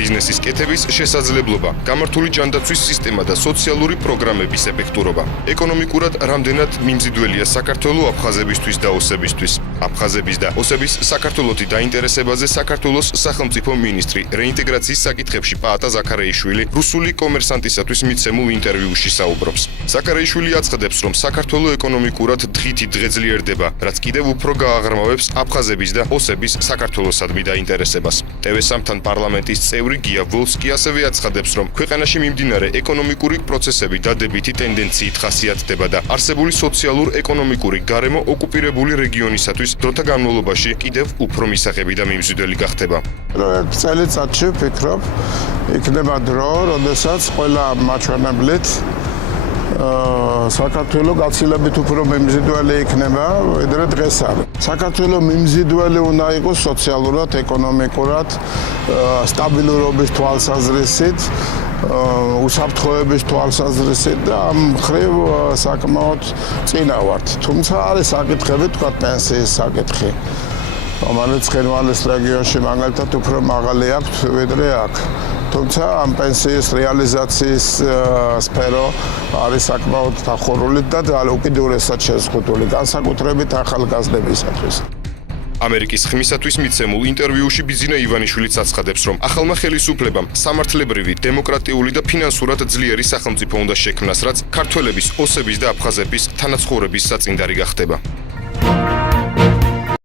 ბიზნესის კეთების შესაძლებლობა, გამართული ჯანდაცვის სისტემა და სოციალური პროგრამების ეფექტურობა. ეკონომიკურად რამდენად მიმზიდველია საქართველო აფხაზებისთვის და ოსებისთვის. აფხაზების და ოსების საქართველოთი დაინტერესებაზე საქართველოს სახელმწიფო მინისტრი რეინტეგრაციის საკითხებში პაატა ზაქარეიშვილი რუსული კომერსანტისათვის მიცემულ ინტერვიუში საუბრობს. ზაქარეიშვილი აცხადებს, რომ საქართველო ეკონომიკურად დღითი დღეძლიერდება, რაც კიდევ უფრო გააღრმავებს აფხაზების და ოსების საქართველოსადმი დაინტერესებას. TV3-თან პარლამენტის წევრი გია ვოლსკი ასევე აცხადებს, რომ ქვეყანაში მიმდინარე ეკონომიკური პროცესები დადებითი ტენდენციით ხასიათდება და არსებული სოციალურ-ეკონომიკური გარემო ოკუპირებული რეგიონისათვის დროთა განმავლობაში კიდევ უფრო მისაღები და მიმზიდველი გახდება. წელიწადში ვფიქრობ, იქნება დრო, როდესაც ყველა მაჩვენებლით საქართველო გაცილებით უფრო მიმზიდველი იქნება, ვიდრე დღეს არის. საქართველო მიმზიდველი უნდა იყოს სოციალურად, ეკონომიკურად, სტაბილურობის თვალსაზრისით, უსაფრთხოების თვალსაზრისით და ამ მხრივ საკმაოდ წინა ვართ. თუმცა არის საკითხები, თქვა პენსიის საკითხი, რომელიც ხენვალის რეგიონში მაგალითად უფრო მაღალი აქვს, ვიდრე აქ. თუმცა ამ პენსიის რეალიზაციის სფერო არის საკმაოდ დახურული და უკიდურესად შეზღუდული, განსაკუთრებით ახალგაზრდებისათვის. ამერიკის ხმისათვის მიცემულ ინტერვიუში ბიზინა ივანიშვილიც აცხადებს, რომ ახალმა ხელისუფლებამ სამართლებრივი, დემოკრატიული და ფინანსურად ძლიერი სახელმწიფო უნდა შექმნას, რაც ქართველების, ოსების და აფხაზების თანაცხოვრების საწინდარი გახდება.